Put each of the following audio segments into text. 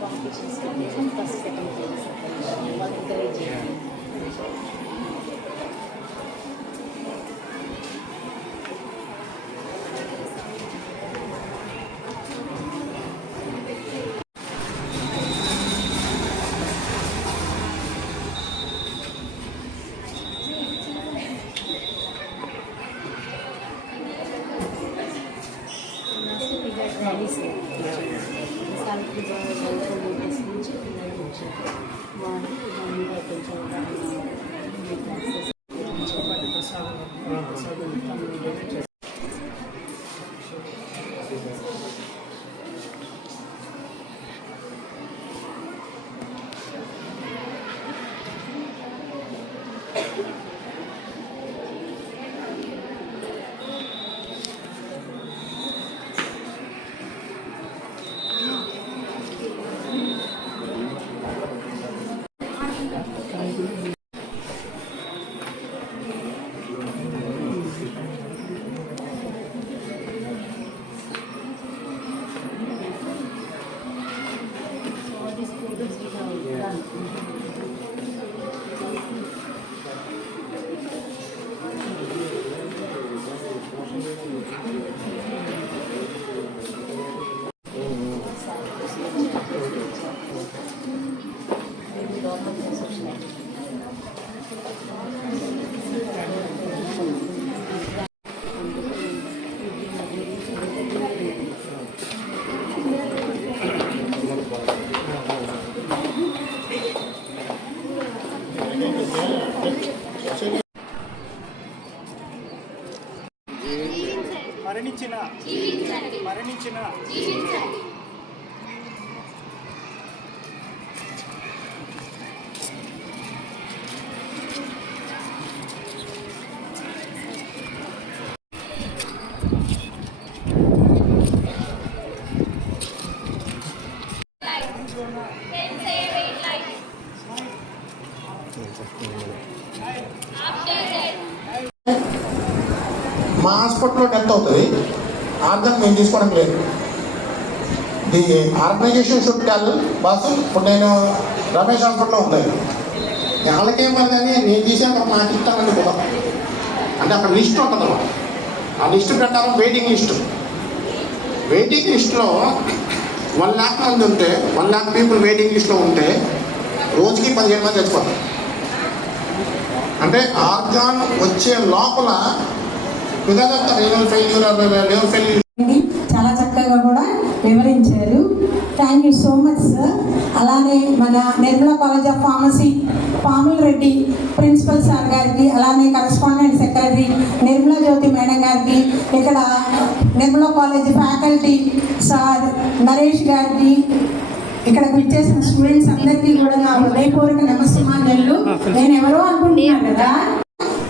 Competitions first second place వాళ్ళు encourage చేయాలి. Rallies Savitri latest నుంచి పిల్లలు వచ్చారు. వాళ్ళు మీద కొంచెం మరణించిన మా హాస్పిటల్లో డెత్ అవుతుంది, ఆర్గన్ మేము తీసుకోవడం లేదు. The organization should tell boss. ఇప్పుడు నేను రమేష్ హాస్పిటల్లో ఉంటాను, వాళ్ళకేమో కానీ నేను తీసాక నాకు ఇస్తానండి కూడా. అంటే అక్కడ లిస్ట్ ఉంటుంది, ఆ లిస్ట్ ప్రకారం వెయిటింగ్ లిస్టులో 1 lakh మంది ఉంటే 1 lakh పీపుల్ వెయిటింగ్ లిస్ట్లో ఉంటే రోజుకి 15 మంది చచ్చిపోతారు. అంటే ఆర్గాన్ వచ్చే లోపల చాలా చక్కగా కూడా వివరించారు. Thank you so much sir. అలానే మన Nirmala college of pharmacy Pamula Reddy principal sir గారికి, అలానే correspondent secretary Nirmala Jyothi madam గారికి, ఇక్కడ Nirmala college faculty sir Naresh గారికి, ఇక్కడికి వచ్చేసిన స్టూడెంట్స్ అందరికీ కూడా నా హృదయపూర్వక నమస్కారాలు. నేను ఎవరో అనుకుంటున్నాను కదా,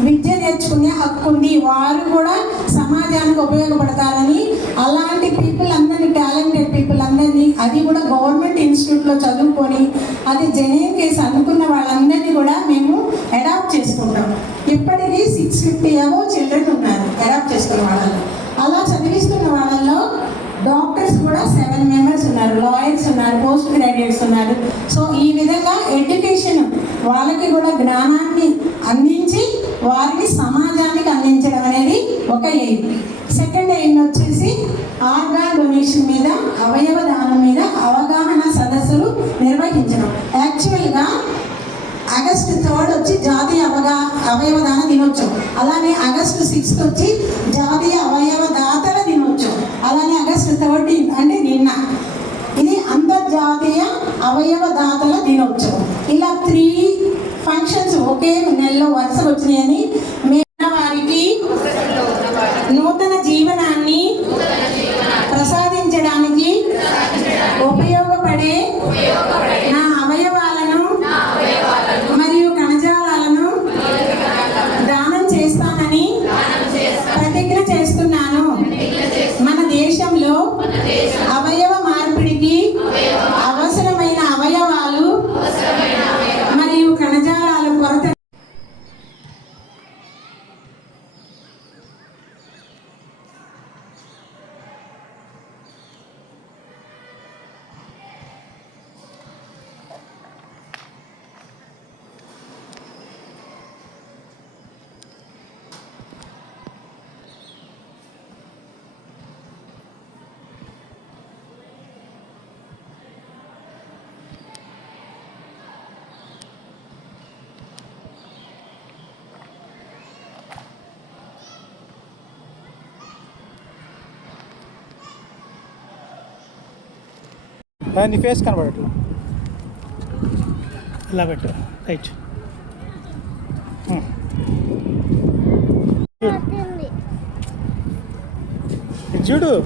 విద్య నేర్చుకునే హక్కు ఉంది, వారు కూడా సమాజానికి ఉపయోగపడతారని. అలాంటి పీపుల్ అందరినీ, టాలెంటెడ్ పీపుల్ అందరినీ, అది కూడా గవర్నమెంట్ ఇన్స్టిట్యూట్లో చదువుకొని అది జెన్యూన్ కేసు అనుకున్న వాళ్ళందరినీ కూడా మేము అడాప్ట్ చేసుకుంటాం. ఇప్పటికీ 650 above చిల్డ్రన్ ఉన్నారు అడాప్ట్ చేసుకున్న వాళ్ళలో. అలా చదివిస్తున్న వాళ్ళలో డాక్టర్స్ కూడా 7 members ఉన్నారు, లాయర్స్ ఉన్నారు, పోస్ట్ గ్రాడ్యుయేట్స్ ఉన్నారు. సో ఈ విధంగా ఎడ్యుకేషన్ వాళ్ళకి కూడా జ్ఞానాన్ని అందించి వారిని సమాజానికి అందించడం అనేది ఒక ఎయిమ్. సెకండ్ ఎయిమ్ వచ్చేసి ఆర్గాన్ డొనేషన్ మీద, అవయవ దానం మీద అవగాహన సదస్సులు నిర్వహించడం. యాక్చువల్గా ఆగస్టు 3rd వచ్చి జాతీయ అవయవదాన దినోత్సవం, అలానే ఆగస్టు 6th వచ్చి జాతీయ అవయవదాతల దినోత్సవం, అలానే ఆగస్టు 13th అంటే నిన్న ఇది అంతర్జాతీయ అవయవదాతల దినోత్సవం. ఇలా 3 ఫంక్షన్స్ ఒకే నెలలో వరుస వచ్చినాయని వారికి నూతన జీవనాన్ని ప్రసాదించడానికి ఉపయోగపడే నా అవయవాలను మరియు కణజాలాలను దానం చేస్తానని ప్రతిజ్ఞ చేస్తున్నాను. మన దేశంలో అవయవ మార్పిడికి అవసరమైన అవయవాలు మరియు కణజాలాల కొరత నీ ఫేస్ కనబడట్లా. ఇలా పెట్టు. రైట్. చూడు.